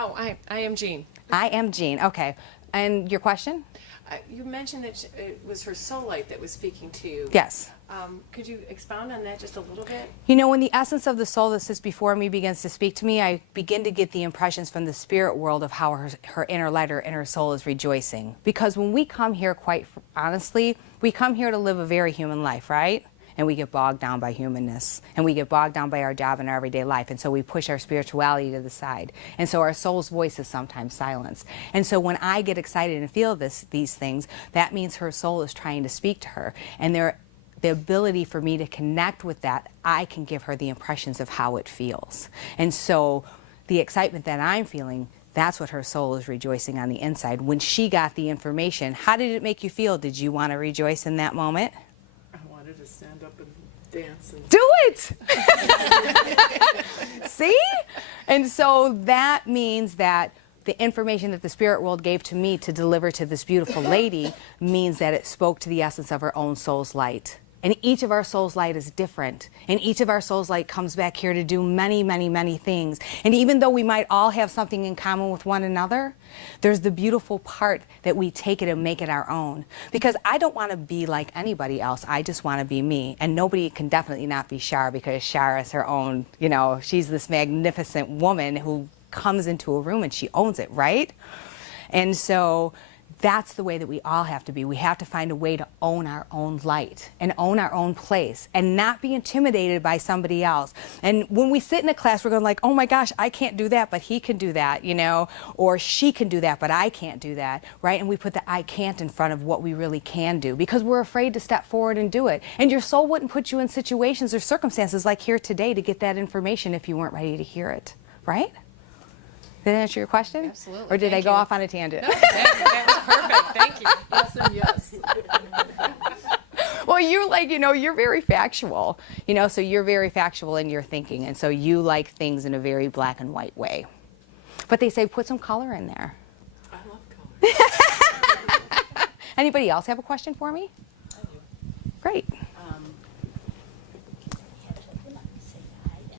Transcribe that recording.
Oh, I am Jean. I am Jean. Okay. And your question? You mentioned that it was her soul light that was speaking to you. Yes. Could you expound on that just a little bit? You know, when the essence of the soul that sits before me begins to speak to me, I begin to get the impressions from the spirit world of how her inner light, her inner soul is rejoicing. Because when we come here, quite honestly, we come here to live a very human life, right? And we get bogged down by humanness, and we get bogged down by our job and our everyday life, and so we push our spirituality to the side, and so our soul's voice is sometimes silenced. And so when I get excited and feel these things, that means her soul is trying to speak to her, and the ability for me to connect with that, I can give her the impressions of how it feels. And so the excitement that I'm feeling, that's what her soul is rejoicing on the inside. When she got the information, how did it make you feel? Did you want to rejoice in that moment? To stand up and dance and do it. See? And so that means that the information that the spirit world gave to me to deliver to this beautiful lady means that it spoke to the essence of her own soul's light. And each of our soul's light is different. And each of our soul's light comes back here to do many, many, many things. And even though we might all have something in common with one another, there's the beautiful part that we take it and make it our own. Because I don't want to be like anybody else. I just want to be me. And nobody can definitely not be Shar, because Shar is her own, you know, she's this magnificent woman who comes into a room and she owns it, right? And so that's the way that we all have to be. We have to find a way to own our own light and own our own place and not be intimidated by somebody else. And when we sit in a class, we're going like, oh my gosh, I can't do that, but he can do that, you know, or she can do that, but I can't do that, right? And we put the I can't in front of what we really can do because we're afraid to step forward and do it. And your soul wouldn't put you in situations or circumstances like here today to get that information if you weren't ready to hear it, right? Did that answer your question? Absolutely. Or did I Thank go you. off on a tangent? No, that was perfect. Thank you. yes and yes. Well, you like, you know, you're very factual, you know, so you're very factual in your thinking. And so you like things in a very black and white way. But they say put some color in there. I love color. Anybody else have a question for me? I do. Great.